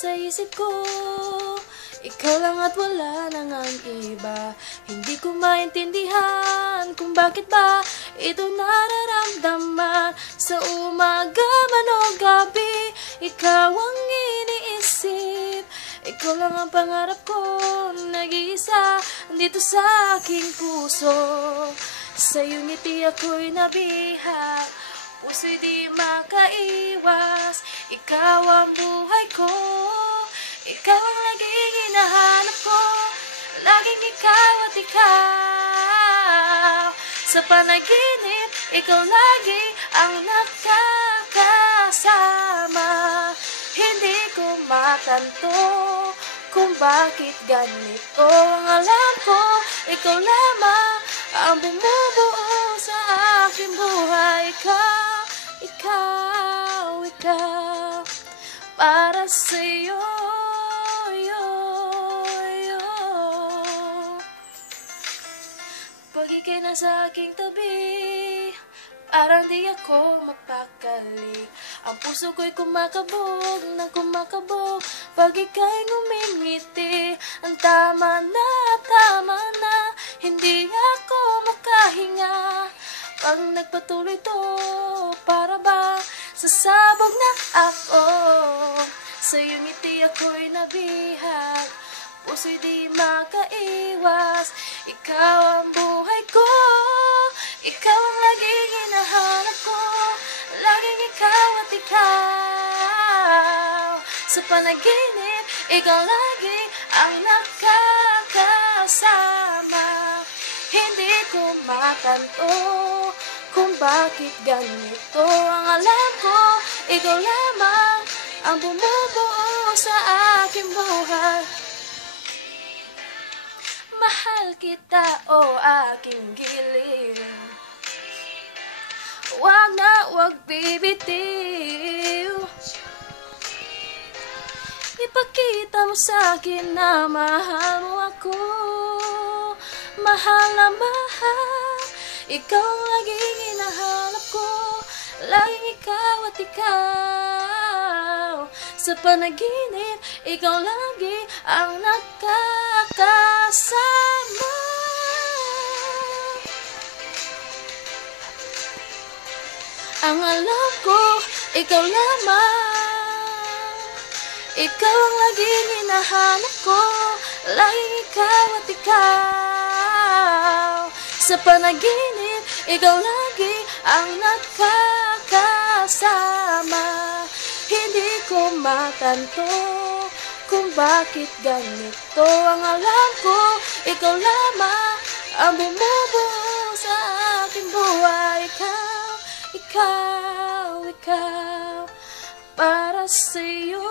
sa isip ko. Ikaw lang at wala nang ang iba. Hindi ko maintindihan kung bakit ba ito nararamdaman. Sa umaga man o gabi, ikaw ang iniisip. Ikaw lang ang pangarap ko, nag-iisa dito sa aking puso. Sa iyong ngiti ako'y nabihag, puso'y di makaiwas. Ikaw ang buhay ko, ikaw ang laging hinahanap ko. Laging ikaw at ikaw. Sa panaginip, ikaw lagi ang nakakasama. Hindi ko matanto kung bakit ganito. Ang alam ko, ikaw lamang ang bumubuo sa aking buhay. Ikaw, para sa'yo. Pag ika'y nasa aking tabi, parang di ako mapakali. Ang puso ko'y kumakabog na kumakabog pag ika'y ngumingiti. Ang tama na, hindi ako makahinga. Pag nagpatuloy to, para ba sasabog na ako. Sa iyong ngiti ako'y nabihag, puso'y di makaiwas. Ikaw ang buhay ko, ikaw ang laging hinahanap ko. Laging ikaw at ikaw. Sa panaginip, ikaw lagi ang nakakasama. Hindi ko matanto kung bakit ganito. Ang alam ko, ikaw lamang ang bumubuo sa aking buhay. Mahal kita, o aking giliw. Wag na wag bibitiw. Ipakita mo sa'kin na mahal mo ako. Mahal na mahal, ikaw ang laging hinahanap ko. Laging ikaw at ikaw. Sa panaginip, ikaw lagi ang nakakasama. Ang alam ko, ikaw lamang. Ikaw ang laging hinahanap ko. Laging ikaw at ikaw. Sa panaginip, ikaw lagi ang nakakasama. Hindi ko matanto kung bakit ganito. Ang alam ko, ikaw lamang ang bumubuo sa aking buhay. Ikaw, para sa'yo.